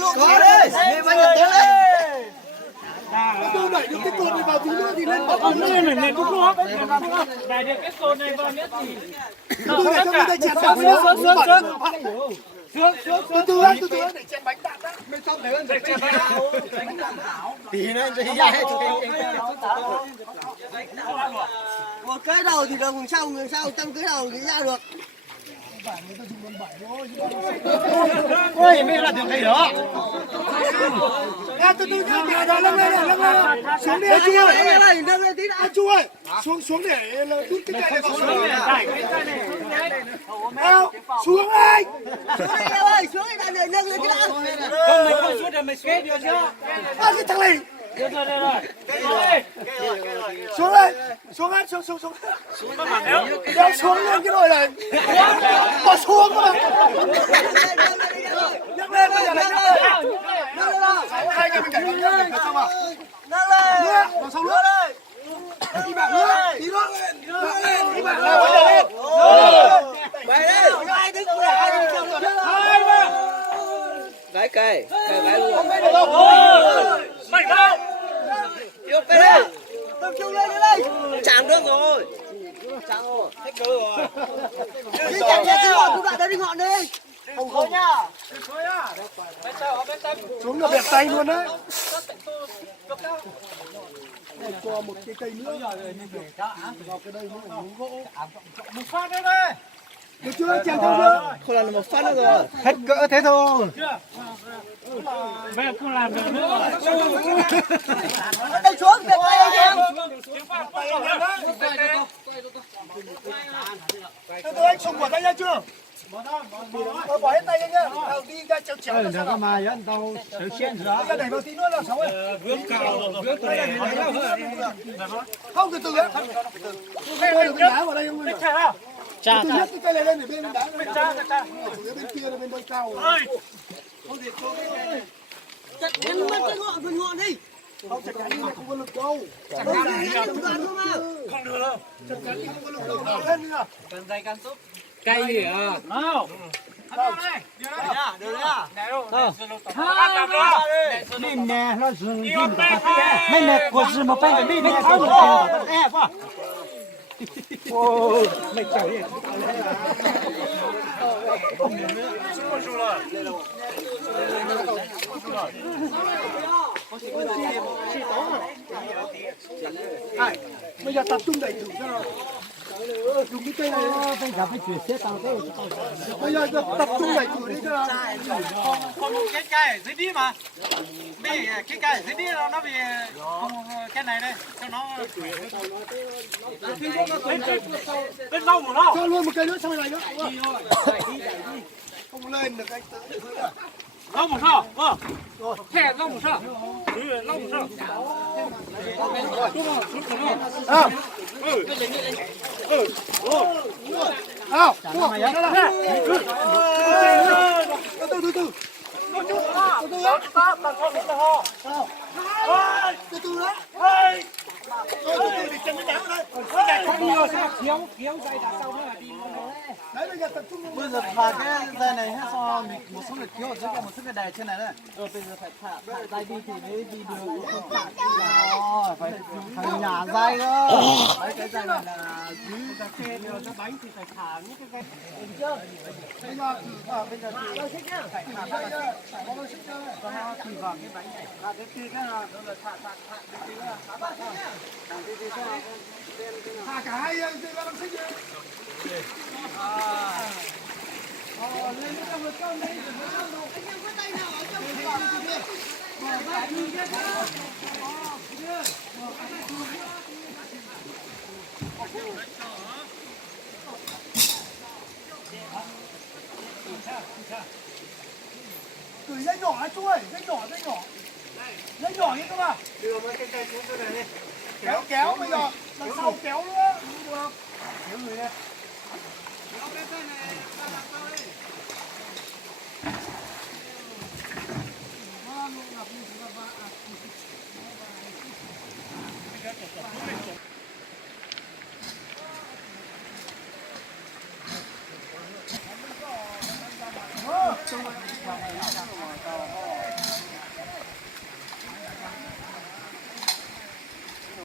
Có đấy, nghe anh nhận tiếng đấy. Tôi đẩy được cái cột này vào tí nữa thì lên. Lên đúng lúc đẩy được cái cột này vào nhất thì. Tôi để cho người ta chèn bánh nữa. Từ từ để chèn bánh đạn đó. Bên trong để chèn bánh đạn. Tí nữa thì dạy một cái đầu thì được người sau trăm cái đầu thì ra được. Ôi, mới là được cái đó. Từ từ nhá, nâng lên. Xuống đi chú ơi. Nâng lên tí đã chú ơi. Xuống để đút cái cây này vào. Xuống ơi. Xuống đây nâng lên cái đã. Không, mày không xuống được mày xuống được chưa? Cái thằng này. Được rồi. Xuống đây. Xuống. Đeo xuống lên cái nồi này. Bỏ xuống cơ mà. Nhấc lên bây giờ này. Hai người mình cẩn thận nhá, để xong à. Nâng lên. Vào sau nữa. Đi bạn nữa. Đi nữa. Đi bạn nữa. Mày đây. Ai đứng cửa ai đứng cửa. Gái cây luôn. Mày đâu? Yêu cây đây. Tập trung lên đây. Chạm được rồi. Chạm rồi. Hết cơ rồi. Đi chạm đi ngọn đoạn đấy đi ngọn đi. Không nhá. Xuống là bẹp tay luôn đấy. Cho một cái cây nữa. Vào cái đây nữa là miếng gỗ. Một phát nữa đây. Được chưa? Chèn xong chưa? Không là một phát nữa rồi. Hết cỡ thế thôi. Bây giờ không làm được nữa. Đây xuống bẹp tay anh em. Từ từ anh sùng bỏ tay ra chưa? Bỏ hết tay anh nhá. Đi ra chéo. Được cái mà dẫn tao thử xiên rồi. Ra đẩy vào tí nữa là sáu ấy. Vướng cào, vướng tay. Không từ từ á. Tôi được cái đá vào đây không ơi. Cha. Từ nhất cái cây này lên để bên đá. Bên kia là bên đôi cao. Chặt em mất cái ngọn đi. Không chặt cắn này không có lực đâu. Chặt cắn đi không mà. Không được đâu. Chặt cắn không có lực đâu. Nào lên nữa. Cần dây can giúp. Cây gì à? Nào. Được đấy. Mình nè, nó dừng đi. Mấy nè, của dừng một bên đi, nó không được. Ê, quá. Ôi, mày chảy đi. Bây giờ tập trung đẩy thử cho nào. Dùng cái cây này. Bây giờ phải chuyển xe tao thế. Bây giờ tập trung đẩy thử đi cho nào. Không cái cây ở dưới đi mà. Vì cái cây ở dưới đi nó bị cái này đây cho nó bên lâu một đâu. Cho luôn một cây nữa xong rồi này nữa. Không lên được anh tự. Lâu một sao? Thẻ lâu một sao? Lâu một sao? Nào, từ từ. Từ đó. Để chân cái đá đây. Không nhiều sao? Kéo dây đá sau nữa là đi luôn đấy. Đấy bây giờ tập trung. Bây giờ thả cái dây này hết cho một số người kéo ở dưới cái một số người đè trên này đấy. Bây giờ phải thả dây đi thì mới đi được, không thả rồi phải thằng nhà dây đó. Đấy cái dây này là dưới xe đường nó bánh thì phải thả những cái dây. Đúng chưa? Bây giờ tôi xích nhá. Phải thả dây nhá. Có tôi xích nhá. Cho nó tùy vào cái bánh này. Thả cái kia cái là thả cái kia là thả bánh nhá. Thả cả hai dây ba làm xích nhá. Lên cái trong con đây rồi nó đâu. Anh em có tay nào ở trong cái Gửi dây nhỏ chú ơi, dây nhỏ. Dây nhỏ như các bạn. Đưa mấy cái cây xuống cái này đi. Kéo bây giờ, lần sau kéo nữa. Được. Kéo người đây.